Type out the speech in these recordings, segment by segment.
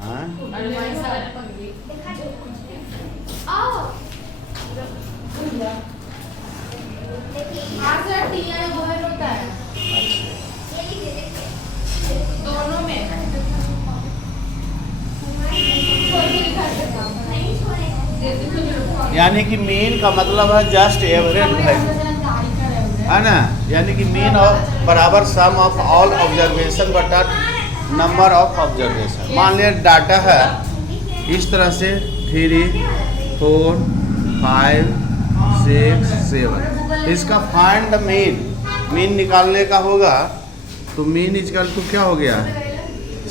हाँ दोनों में यानी कि मीन का मतलब है जस्ट एवरेज वैल्यू, है ना। यानी कि मीन ऑफ बराबर सम ऑफ ऑल ऑब्जर्वेशन बटा नंबर ऑफ ऑब्जर्वेशन। मान लिया डाटा है इस तरह से 3, 4, 5, 6, 7, इसका फाइंड द मीन निकालने का होगा। तो मीन इजकल तो क्या हो गया,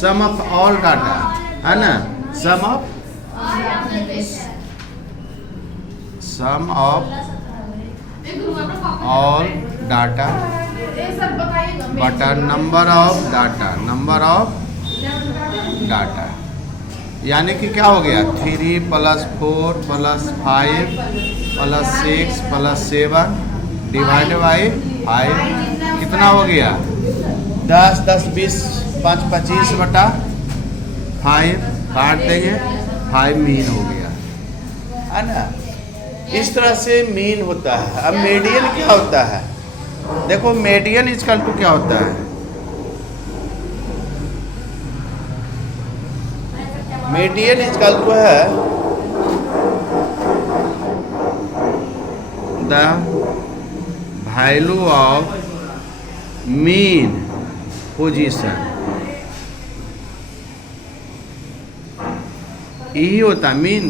सम ऑफ ऑल डाटा, है ना। सम ऑफ ऑल डाटा बटा नंबर ऑफ डाटा, यानी कि क्या हो गया 3 + 4 + 5 + 6 + 7 डिवाइड बाई 5 कितना हो गया 10, 10, 20, 5, 25 बटा 5 काट देंगे 5 मीन हो गया, है ना। इस तरह से मीन होता है। अब मीडियन क्या होता है, देखो मीडियन इजकल टू क्या होता है। मीडियन इजकल टू है the value of mean position, यही होता है मीन,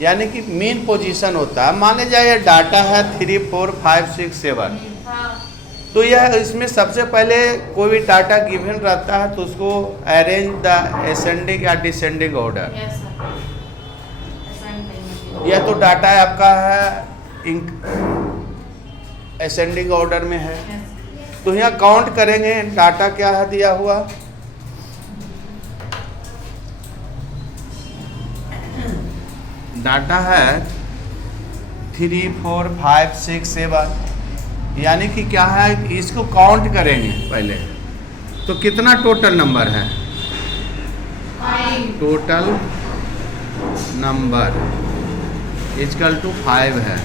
यानी कि मीन पोजीशन होता है। मान लीजिए ये डाटा है 3, 4, 5, 6, 7, तो यह इसमें सबसे पहले कोई भी डाटा गिवन रहता है तो उसको अरेंज द असेंडिंग या डिसेंडिंग ऑर्डर। यह तो डाटा आपका है असेंडिंग ऑर्डर में है, तो यहाँ काउंट करेंगे डाटा क्या है दिया हुआ। डाटा है 3, 4, 5, 6, 7, यानी कि क्या है इसको काउंट करेंगे पहले। तो कितना टोटल नंबर है, टोटल नंबर इजकल टू 5 है।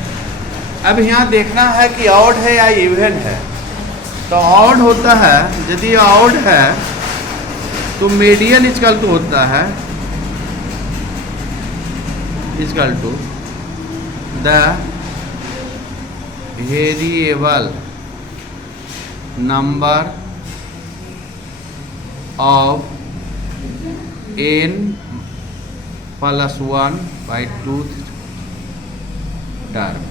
अब यहाँ देखना है कि ऑड है या इवन है। तो ऑड होता है, यदि ऑड है तो मीडियन इजकल टू होता है equal to the variable number of n + 1/2 term.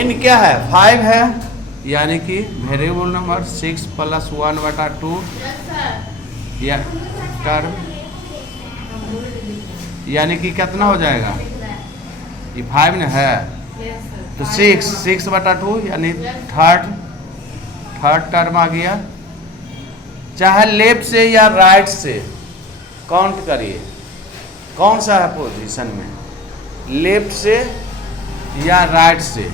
n क्या है 5 है, यानी कि वेरिएबल नंबर 6 + 1/2 या टर्म, यानी कि कितना हो जाएगा ये 5 न है तो 6/2 यानी थर्ड टर्म आ गया। चाहे लेफ्ट से या राइट से काउंट करिए, कौन सा है पोजीशन में, लेफ्ट से या राइट से।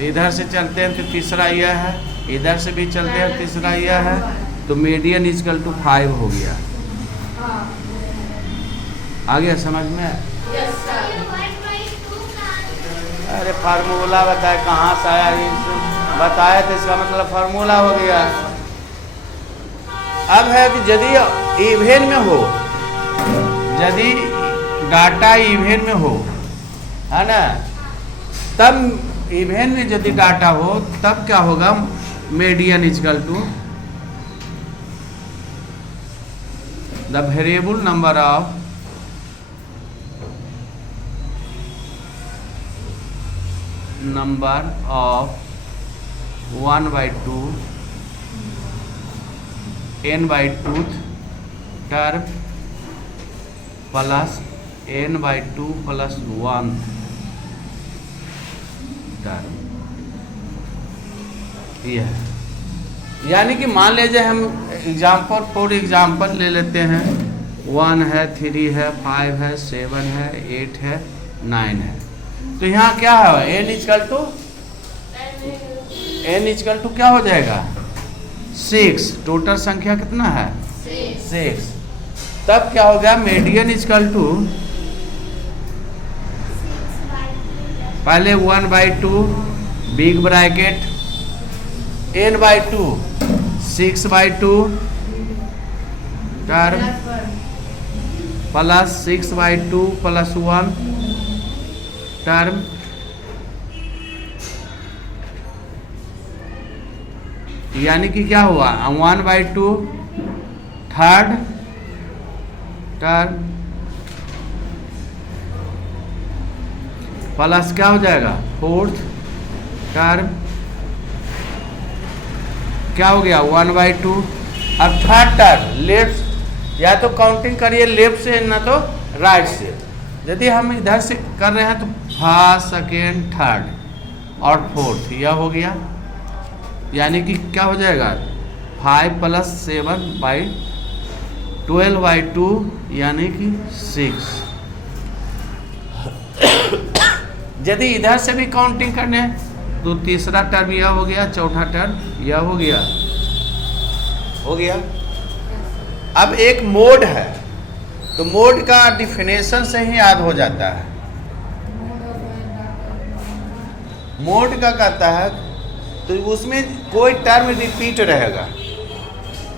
इधर से चलते हैं तो तीसरा यह है, इधर से भी चलते हैं तीसरा यह है, तो मीडियन इजकल टू 5 हो गया। आ गया समझ में? अरे फार्मूला बताए कहाँ से आया, बताया तो इसका मतलब फार्मूला हो गया। अब है कि यदि इवेन में हो, यदि डाटा इवेन में हो, है ना, तब इवेन में यदि डाटा हो तब क्या होगा, median equal to the variable number of number of 1/2 n/2 term plus n/2 plus 1 term। यह यानी कि मान लीजिए हम एग्जाम्पल फॉर एग्जाम्पल ले लेते हैं, 1 है, 3 है, 5 है, 7 है, 8 है, 9 है। तो यहाँ क्या है n इजकल टू क्या हो जाएगा 6, टोटल संख्या कितना है 6। तब क्या हो गया, मीडियन इजकल टू पहले 1/2 big bracket n/2 6/2 term plus 6/2 plus 1 term यानी कि क्या हुआ 1/2 थर्ड टर्म प्लस क्या हो जाएगा फोर्थ टर्म, क्या हो गया 1/2। अब थर्ड टर्म लेफ्ट, या तो काउंटिंग करिए लेफ्ट से ना तो राइट से। यदि हम इधर से कर रहे हैं तो फर्स्ट सेकेंड थर्ड और फोर्थ, यह हो गया। यानी कि क्या हो जाएगा 5 + 7/12/2 यानी कि 6। यदि इधर से भी काउंटिंग करने हैं तो तीसरा टर्म यह हो गया, चौथा टर्म यह हो गया। अब एक मोड है, तो मोड का डिफिनेशन से ही याद हो जाता है। मोड का कहता है तो उसमें कोई टर्म रिपीट रहेगा।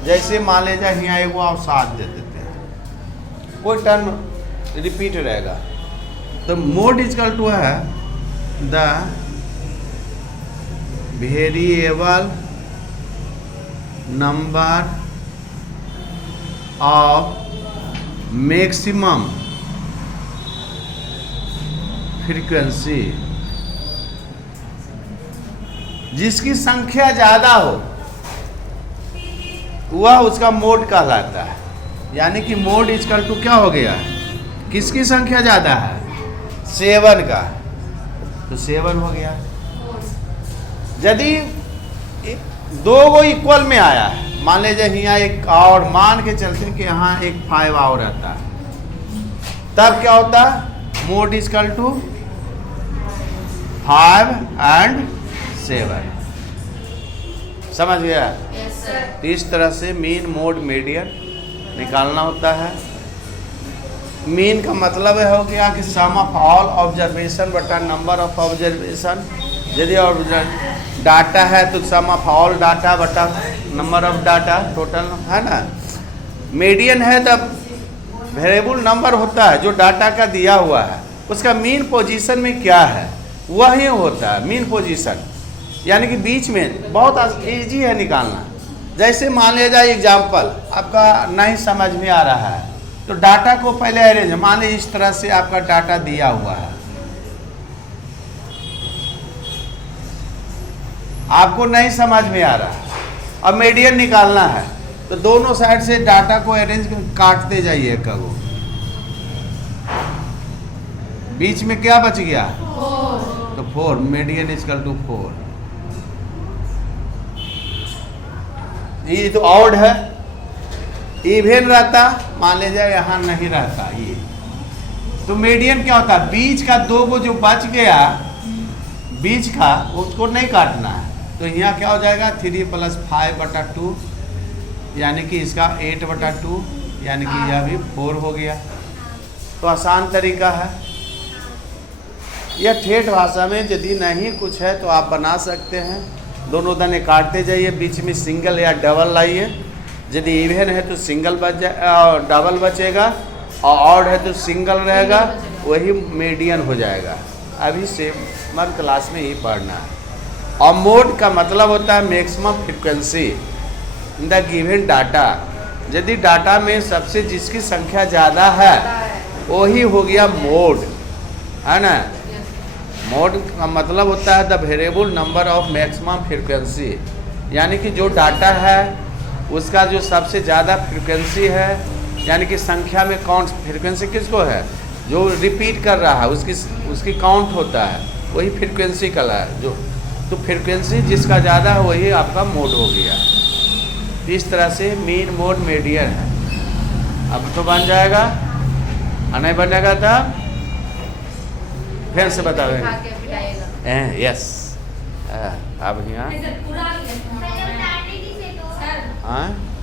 जैसे मान लीजिए यहाँ एगो आप 7 दे देते हैं, कोई टर्म रिपीट रहेगा। तो मोड इजकल टू है the variable number of maximum frequency, जिसकी संख्या ज्यादा हो वह उसका मोड कहलाता है। यानी कि मोड इजकल टू क्या हो गया, किसकी संख्या ज्यादा है 7 का, तो 7 हो गया। यदि दो गो इक्वल में आया है, मान लीजिए यहाँ एक और, मान के चलते कि यहाँ एक 5 और रहता है, तब क्या होता है मोड इजकल टू 5 and 7। समझ गया? Yes, sir. तो इस तरह से मीन मोड मीडियन निकालना होता है। मीन का मतलब हो गया कि सम ऑफ ऑल ऑब्जर्वेशन बटा नंबर ऑफ ऑब्जर्वेशन। यदि डाटा है तो सम ऑफ ऑल डाटा बटा नंबर ऑफ डाटा, टोटल है ना। मीडियन है तब वेरिएबल नंबर होता है जो डाटा का दिया हुआ है, उसका मीन पोजीशन में क्या है वही होता है मीन पोजीशन। यानी कि बीच में बहुत इजी है निकालना। जैसे मान लिया जाए एग्जाम्पल आपका नहीं समझ में आ रहा है, तो डाटा को पहले अरेंज, मान लीजिए इस तरह से आपका डाटा दिया हुआ है, आपको नहीं समझ में आ रहा है, अब मीडियन निकालना है, तो दोनों साइड से डाटा को अरेंज काटते जाइए कगो। बीच में क्या बच गया 4. तो 4, मीडियन इजकल टू 4। ये तो ऑड है, इवन रहता, मान लीजिए यहाँ नहीं रहता ये, तो मीडियन क्या होता है बीच का दो को जो बच गया बीच का उसको नहीं काटना है। तो यहाँ क्या हो जाएगा 3 + 5/2 यानी कि इसका 8/2 यानी कि यह भी 4 हो गया। तो आसान तरीका है। यह ठेठ भाषा में यदि नहीं कुछ है तो आप बना सकते हैं। दोनों दाने काटते जाइए, बीच में सिंगल या डबल लाइए। यदि इवन है तो सिंगल बच जाए, डबल बचेगा, और ऑड है तो सिंगल रहेगा, वही मीडियन हो जाएगा। अभी सेम क्लास में ही पढ़ना है। और मोड का मतलब होता है maximum frequency in the given data. यदि डाटा में सबसे जिसकी संख्या ज़्यादा है वही हो गया मोड, है ना। मोड का मतलब होता है the variable number of maximum frequency, यानी कि जो डाटा है उसका जो सबसे ज़्यादा फ्रीक्वेंसी है, यानी कि संख्या में काउंट, फ्रीक्वेंसी किसको है जो रिपीट कर रहा है उसकी काउंट होता है, वही फ्रीक्वेंसी का है जो। तो फ्रीक्वेंसी जिसका ज़्यादा है वही आपका मोड हो गया। इस तरह से मीन मोड मीडियन है। अब तो बन जाएगा, नहीं बनेगा तब फिर से बताओ। यस, अब यहाँ हाँ